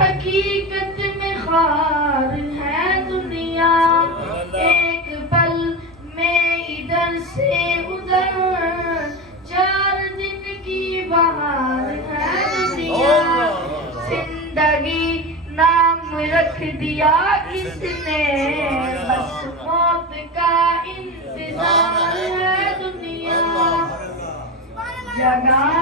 حقیقت میں خار ہے دنیا، ایک پل میں ادھر سے ادھر، 4 دن کی بہار ہے دنیا۔ زندگی نام رکھ دیا اس نے، بس موت کا انتظار ہے دنیا۔ جگہ